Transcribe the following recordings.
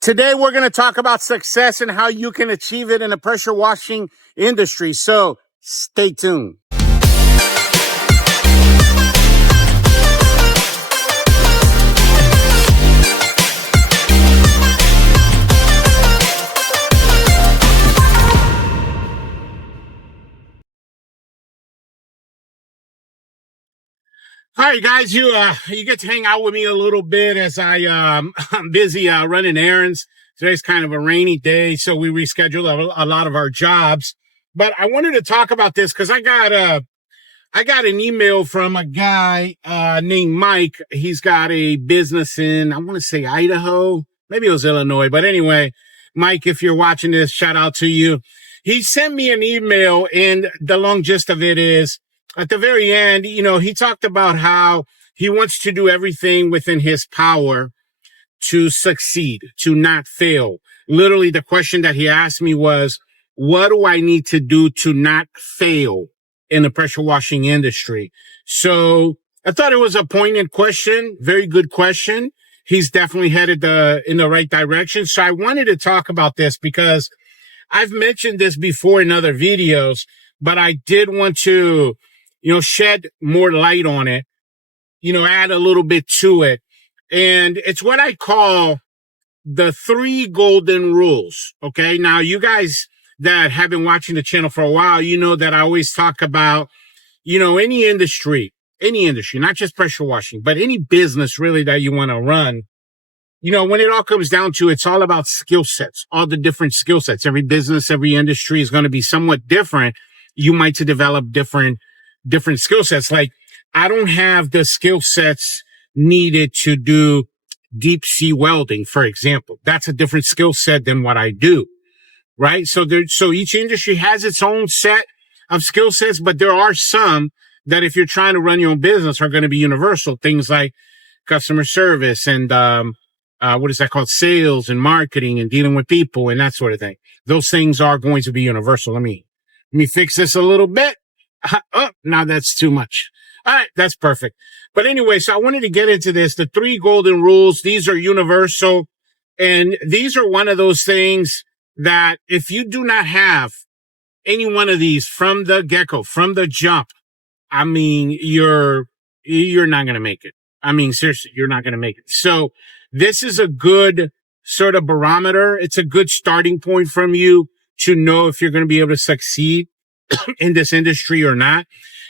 Today, we're going to talk about success and how you can achieve it in the pressure washing industry. So stay tuned. All right, guys, you get to hang out with me a little bit as I'm busy running errands. Today's kind of a rainy day, so we rescheduled a lot of our jobs. But I wanted to talk about this because I got an email from a guy named Mike. He's got a business in, I want to say Idaho, maybe it was Illinois. But anyway, Mike, if you're watching this, shout out to you. He sent me an email, and the long gist of it is, at the very end, he talked about how he wants to do everything within his power to succeed, to not fail. Literally, the question that he asked me was, what do I need to do to not fail in the pressure washing industry? So I thought it was a poignant question, very good question. He's definitely headed in the right direction. So I wanted to talk about this because I've mentioned this before in other videos, but I did want to shed more light on it, add a little bit to it. And it's what I call the 3 golden rules. Okay. Now, you guys that have been watching the channel for a while, you know that I always talk about, any industry, not just pressure washing, but any business really that you want to run. When it all comes down to, it's all about skill sets, all the different skill sets. Every business, every industry is going to be somewhat different. You might to develop different skill sets. Like, I don't have the skill sets needed to do deep sea welding, for example. That's a different skill set than what I do, right? So each industry has its own set of skill sets, but there are some that, if you're trying to run your own business, are going to be universal. Things like customer service and, what is that called? Sales and marketing and dealing with people and that sort of thing. Those things are going to be universal. Let me fix this a little bit. Oh, now that's too much. All right, that's perfect. But anyway, so I wanted to get into this. The 3 golden rules, these are universal. And these are one of those things that if you do not have any one of these from the get-go, from the jump, I mean, you're not going to make it. I mean, seriously, you're not going to make it. So this is a good sort of barometer. It's a good starting point from you to know if you're going to be able to succeed in this industry or not.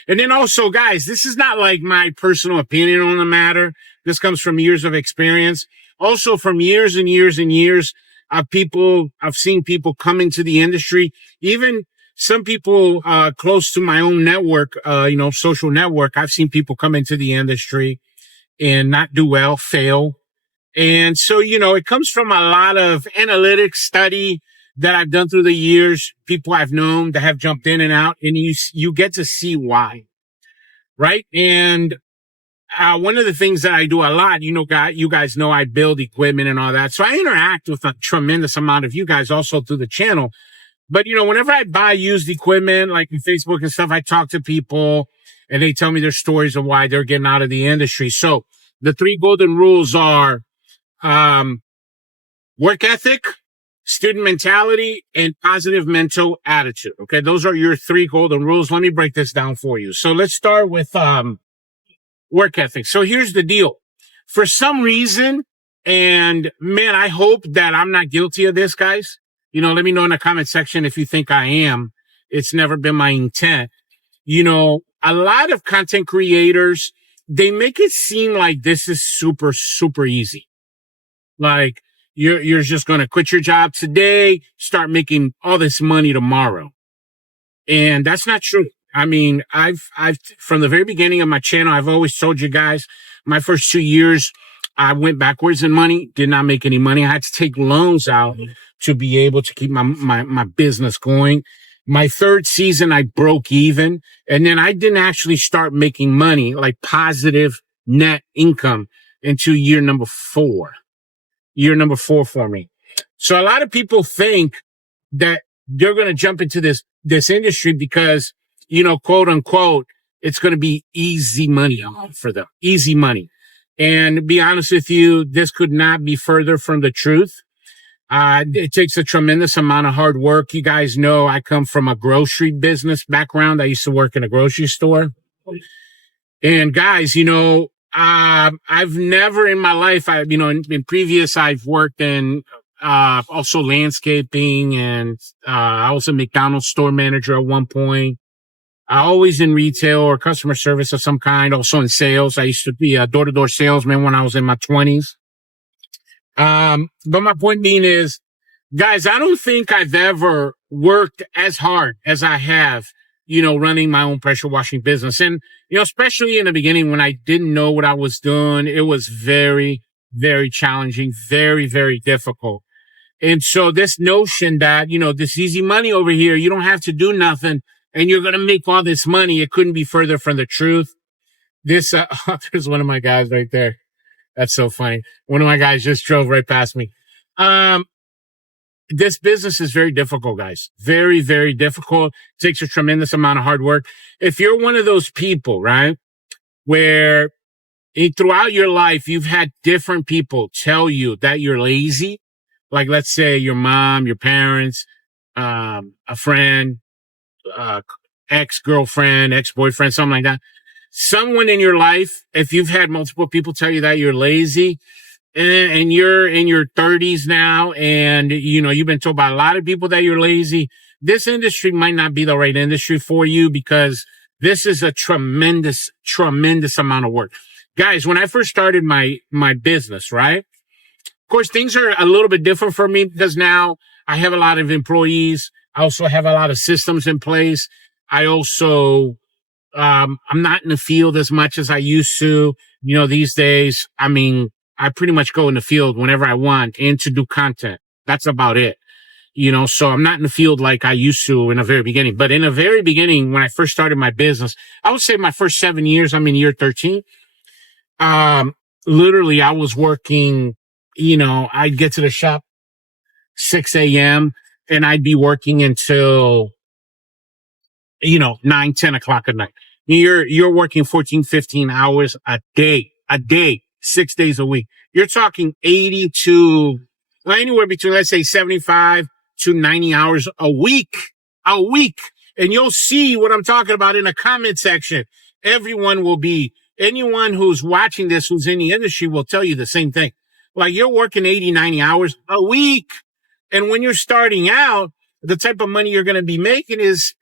And then also, guys, this is not like my personal opinion on the matter. This comes from years of experience. Also from years and years and years of I've seen people come into the industry, even some people, close to my own network, social network. I've seen people come into the industry and not do well, fail. And so, it comes from a lot of analytics study that I've done through the years, people I've known that have jumped in and out, and you get to see why, right? And one of the things that I do a lot, you guys know I build equipment and all that, so I interact with a tremendous amount of you guys also through the channel. But whenever I buy used equipment, like in Facebook and stuff, I talk to people and they tell me their stories of why they're getting out of the industry. So the 3 golden rules are work ethic, student mentality, and positive mental attitude. Okay. Those are your 3 golden rules. Let me break this down for you. So let's start with, work ethic. So here's the deal. For some reason, and man, I hope that I'm not guilty of this, guys. Let me know in the comment section if you think I am. It's never been my intent. A lot of content creators, they make it seem like this is super, super easy. Like, you're just going to quit your job today, start making all this money tomorrow. And that's not true. I mean, I've from the very beginning of my channel, I've always told you guys, my first 2 years, I went backwards in money, did not make any money. I had to take loans out to be able to keep my business going. My 3rd season, I broke even. And then I didn't actually start making money, like positive net income, until year number 4. Year number 4 for me. So a lot of people think that they're going to jump into this industry because, quote unquote, it's going to be easy money for them. Easy money. And to be honest with you, this could not be further from the truth. It takes a tremendous amount of hard work. You guys know I come from a grocery business background. I used to work in a grocery store. And guys, I've never in my life, in previous, I've worked in also landscaping, and I was a McDonald's store manager at one point. Always in retail or customer service of some kind, also in sales. I used to be a door-to-door salesman when I was in my 20s. But my point being is, guys, I don't think I've ever worked as hard as I have, running my own pressure washing business. And, especially in the beginning when I didn't know what I was doing, it was very, very challenging, very, very difficult. And so this notion that, this easy money over here, you don't have to do nothing and you're going to make all this money, it couldn't be further from the truth. There's one of my guys right there. That's so funny. One of my guys just drove right past me. This business is very difficult, guys. Very, very difficult. It takes a tremendous amount of hard work. If you're one of those people, right, where throughout your life, you've had different people tell you that you're lazy, like let's say your mom, your parents, a friend, ex-girlfriend, ex-boyfriend, something like that. Someone in your life, if you've had multiple people tell you that you're lazy, and you're in your 30s now, and you've been told by a lot of people that you're lazy, this industry might not be the right industry for you, because this is a tremendous, tremendous amount of work. Guys, when I first started my business, right? Of course, things are a little bit different for me because now I have a lot of employees. I also have a lot of systems in place. I also, I'm not in the field as much as I used to. These days, I pretty much go in the field whenever I want and to do content. That's about it. So I'm not in the field like I used to in the very beginning. But in the very beginning, when I first started my business, I would say my first 7 years, I'm in year 13. Literally, I was working, I'd get to the shop 6 a.m. and I'd be working until, 9, 10 o'clock at night. You're working 14, 15 hours a day, 6 days a week. You're talking 80 to anywhere between, let's say 75 to 90 hours a week. And you'll see what I'm talking about in the comment section. Anyone who's watching this, who's in the industry, will tell you the same thing. Like, you're working 80, 90 hours a week. And when you're starting out, the type of money you're going to be making is,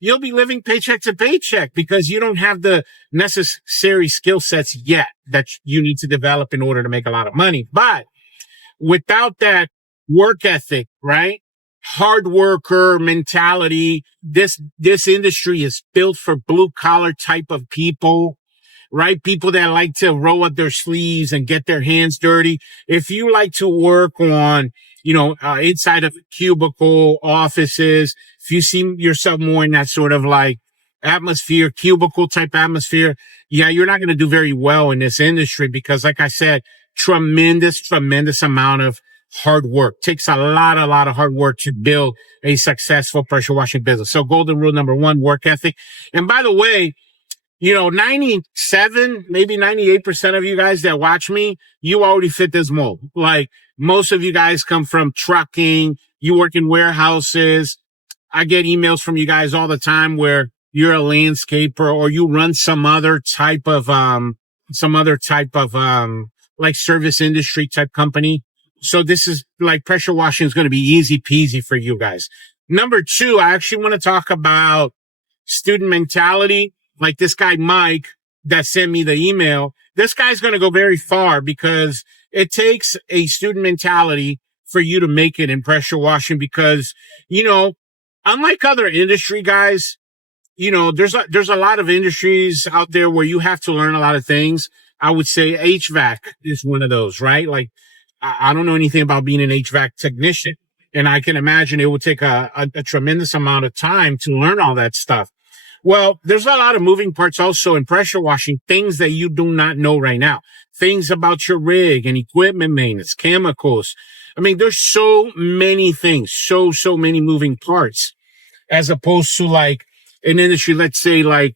you'll be living paycheck to paycheck because you don't have the necessary skill sets yet that you need to develop in order to make a lot of money. But without that work ethic, right? Hard worker mentality, this industry is built for blue collar type of people, right? People that like to roll up their sleeves and get their hands dirty. If you like to work on, inside of cubicle offices, if you see yourself more in that sort of like atmosphere, cubicle type atmosphere, yeah, you're not going to do very well in this industry because, like I said, tremendous amount of hard work. Takes a lot of hard work to build a successful pressure washing business. So golden rule number 1, work ethic. And by the way, 97, maybe 98% of you guys that watch me, you already fit this mold. Like, most of you guys come from trucking, you work in warehouses. I get emails from you guys all the time where you're a landscaper or you run some other type of like service industry type company. So this is like pressure washing is going to be easy peasy for you guys. Number 2, I actually want to talk about student mentality. Like this guy, Mike, that sent me the email. This guy's going to go very far because it takes a student mentality for you to make it in pressure washing because, unlike other industry guys, there's a lot of industries out there where you have to learn a lot of things. I would say HVAC is one of those, right? Like, I don't know anything about being an HVAC technician, and I can imagine it would take a tremendous amount of time to learn all that stuff. Well, there's a lot of moving parts also in pressure washing, things that you do not know right now, things about your rig and equipment maintenance, chemicals. There's so many things, so many moving parts, as opposed to like an industry, let's say like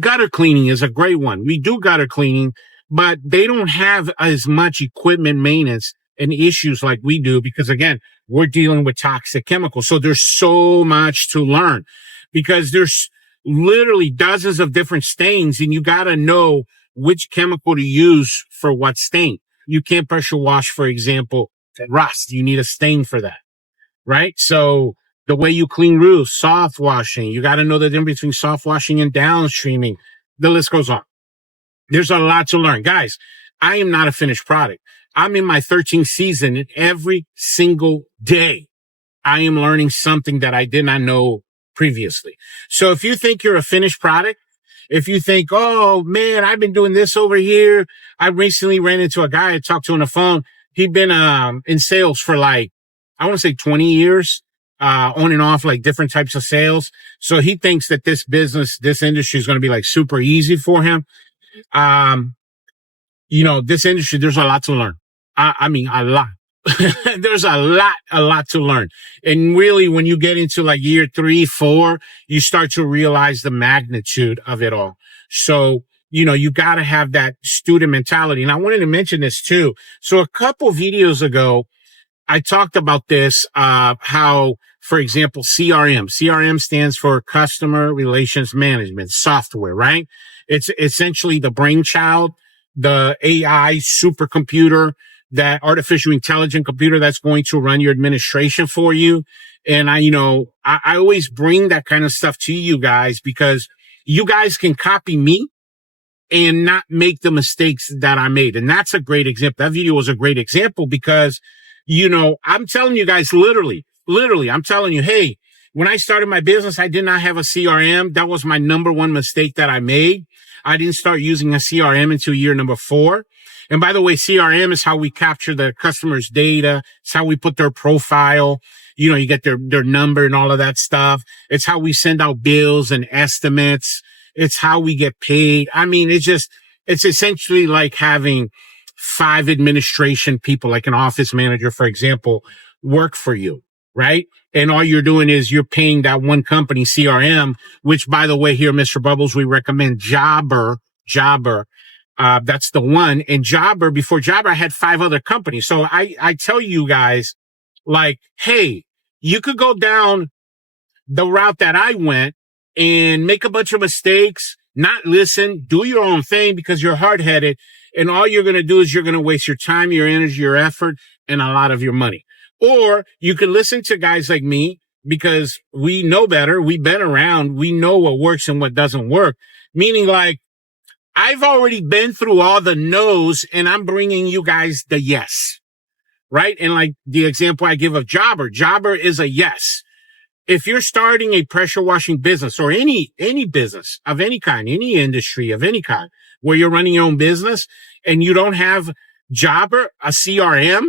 gutter cleaning is a great one. We do gutter cleaning, but they don't have as much equipment maintenance and issues like we do, because again, we're dealing with toxic chemicals. So there's so much to learn because there's literally dozens of different stains, and you got to know which chemical to use for what stain. You can't pressure wash, for example, rust. You need a stain for that, right? So the way you clean roofs, soft washing, you got to know the difference between soft washing and downstreaming. The list goes on. There's a lot to learn. Guys, I am not a finished product. I'm in my 13th season, and every single day I am learning something that I did not know previously. So if you think you're a finished product, if you think, oh man, I've been doing this over here. I recently ran into a guy I talked to on the phone. He'd been in sales for like, I want to say 20 years, on and off, like different types of sales. So he thinks that this business, this industry is going to be like super easy for him. This industry, there's a lot to learn. I mean, a lot. There's a lot to learn. And really, when you get into like year 3, 4, you start to realize the magnitude of it all. So, you got to have that student mentality. And I wanted to mention this too. So a couple videos ago, I talked about this, how, for example, CRM stands for Customer Relations Management Software, right? It's essentially the brainchild, the AI supercomputer, that artificial intelligent computer that's going to run your administration for you. And I always bring that kind of stuff to you guys because you guys can copy me and not make the mistakes that I made. And that's a great example. That video was a great example because, I'm telling you guys, literally, I'm telling you, hey, when I started my business, I did not have a CRM. That was my number one mistake that I made. I didn't start using a CRM until year number 4. And by the way, CRM is how we capture the customer's data. It's how we put their profile. You get their number and all of that stuff. It's how we send out bills and estimates. It's how we get paid. I mean, it's essentially like having 5 administration people, like an office manager, for example, work for you, right? And all you're doing is you're paying that one company CRM, which, by the way, here, Mr. Bubbles, we recommend Jobber. That's the one. And Jobber, before Jobber, I had 5 other companies. So I tell you guys, like, hey, you could go down the route that I went and make a bunch of mistakes, not listen, do your own thing because you're hard-headed. And all you're going to do is you're going to waste your time, your energy, your effort, and a lot of your money. Or you can listen to guys like me because we know better. We've been around. We know what works and what doesn't work. Meaning, like, I've already been through all the no's and I'm bringing you guys the yes, right? And like the example I give of Jobber is a yes. If you're starting a pressure washing business or any business of any kind, any industry of any kind, where you're running your own business and you don't have Jobber, a CRM,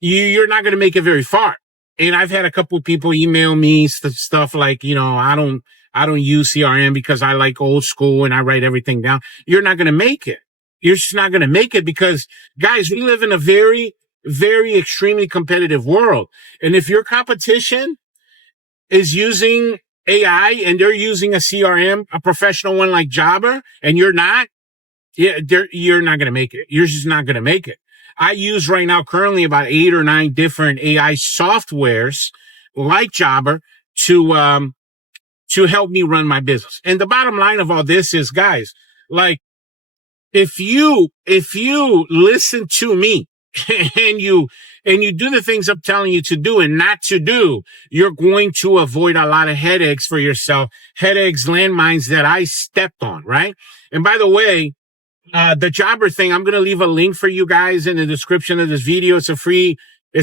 you're not going to make it very far. And I've had a couple of people email me stuff like, I don't use CRM because I like old school and I write everything down. You're not going to make it. You're just not going to make it because, guys, we live in a very, very extremely competitive world. And if your competition is using AI and they're using a CRM, a professional one like Jobber, and you're not, you're not going to make it. You're just not going to make it. I use right now currently about 8 or 9 different AI softwares like Jobber to help me run my business. And the bottom line of all this is, guys, like, if you listen to me and you do the things I'm telling you to do and not to do, you're going to avoid a lot of headaches for yourself, landmines that I stepped on, right? And by the way, the Jobber thing, I'm going to leave a link for you guys in the description of this video. It's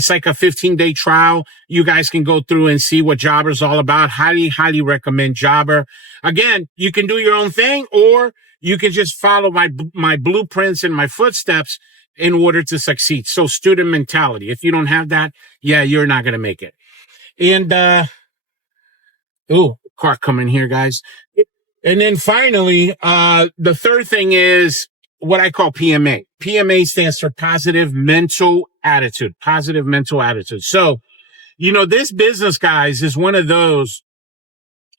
like a 15-day trial. You guys can go through and see what Jobber is all about. Highly recommend Jobber. Again, you can do your own thing, or you can just follow my blueprints and my footsteps in order to succeed. So student mentality. If you don't have that, you're not going to make it. And, car coming here, guys. And then finally, the third thing is what I call PMA. PMA stands for positive mental attitude. Positive mental attitude. So, this business, guys, is one of those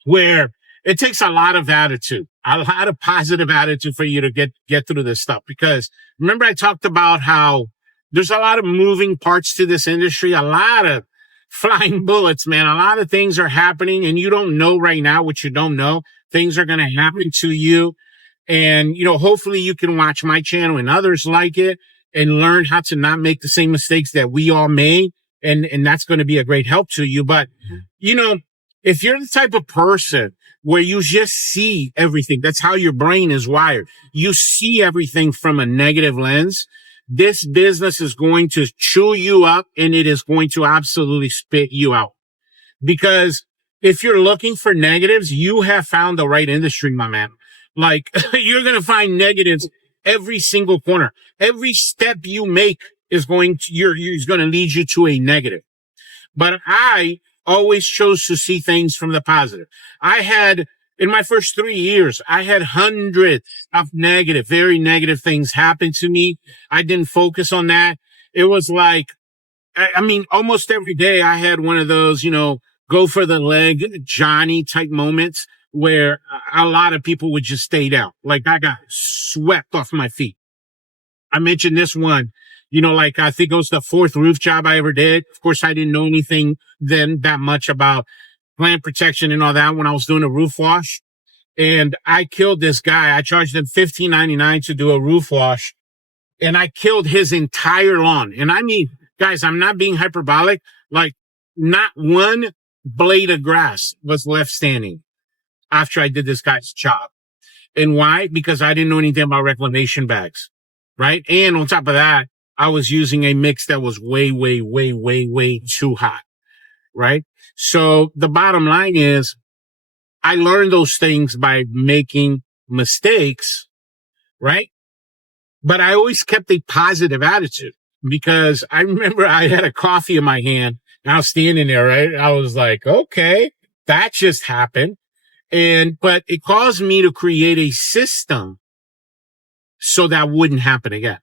where it takes a lot of attitude, a lot of positive attitude for you to get through this stuff. Because remember I talked about how, there's a lot of moving parts to this industry, a lot of flying bullets, man. A lot of things are happening and you don't know right now what you don't know. Things are going to happen to you. And, hopefully you can watch my channel and others like it and learn how to not make the same mistakes that we all made. And that's going to be a great help to you. But, if you're the type of person where you just see everything, that's how your brain is wired. You see everything from a negative lens. This business is going to chew you up and it is going to absolutely spit you out. Because if you're looking for negatives, you have found the right industry, my man. Like, you're going to find negatives every single corner. Every step you make is going to lead you to a negative. But I always chose to see things from the positive. In my first 3 years, I had hundreds of very negative things happen to me. I didn't focus on that. It was like, almost every day I had one of those, go for the leg Johnny type moments where a lot of people would just stay down. Like I got swept off my feet. I mentioned this one, I think it was the 4th roof job I ever did. Of course, I didn't know anything then that much about plant protection and all that when I was doing a roof wash. And I killed this guy. I charged him $15.99 to do a roof wash. And I killed his entire lawn. And guys, I'm not being hyperbolic. Like not one blade of grass was left standing after I did this guy's job. And why? Because I didn't know anything about reclamation bags. Right. And on top of that, I was using a mix that was way, way, way, way, way too hot. Right. So the bottom line is I learned those things by making mistakes. Right. But I always kept a positive attitude because I remember I had a coffee in my hand and I was standing there. Right. I was like, okay, that just happened. But it caused me to create a system so that wouldn't happen again.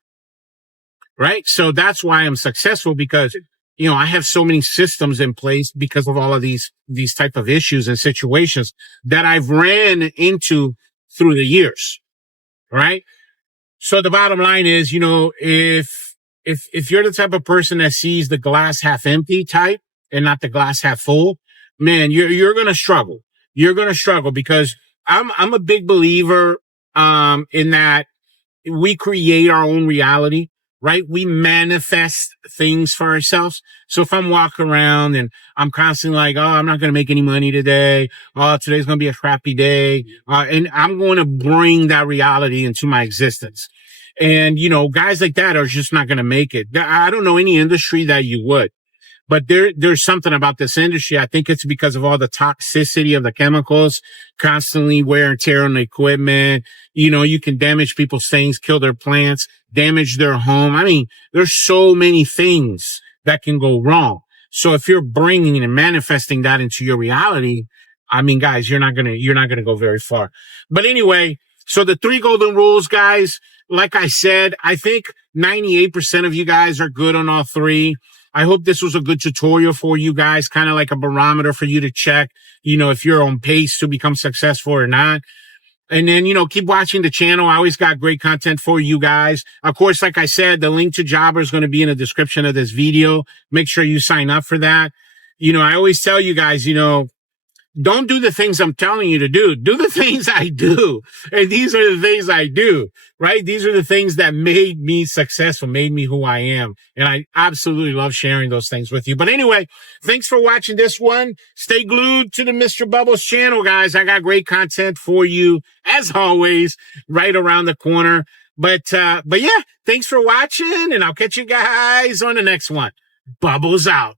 Right. So that's why I'm successful because, I have so many systems in place because of all of these type of issues and situations that I've ran into through the years. Right. So the bottom line is, if you're the type of person that sees the glass half empty type and not the glass half full, man, you're going to struggle. You're going to struggle because I'm a big believer, in that we create our own reality, right? We manifest things for ourselves. So if I'm walking around and I'm constantly like, oh, I'm not going to make any money today. Oh, today's going to be a crappy day. And I'm going to bring that reality into my existence. And, guys like that are just not going to make it. I don't know any industry that you would. But there's something about this industry. I think it's because of all the toxicity of the chemicals, constantly wear and tear on the equipment. You can damage people's things, kill their plants, damage their home. There's so many things that can go wrong. So if you're bringing and manifesting that into your reality, guys, you're not going to go very far. But anyway, so the 3 golden rules, guys, like I said, I think 98% of you guys are good on all 3. I hope this was a good tutorial for you guys, kind of like a barometer for you to check, if you're on pace to become successful or not. And then, keep watching the channel. I always got great content for you guys. Of course, like I said, the link to Jobber is going to be in the description of this video. Make sure you sign up for that. I always tell you guys, don't do the things I'm telling you to do. Do the things I do. And these are the things I do, right? These are the things that made me successful, made me who I am. And I absolutely love sharing those things with you. But anyway, thanks for watching this one. Stay glued to the Mr. Bubbles channel, guys. I got great content for you, as always, right around the corner. But yeah, thanks for watching, and I'll catch you guys on the next one. Bubbles out.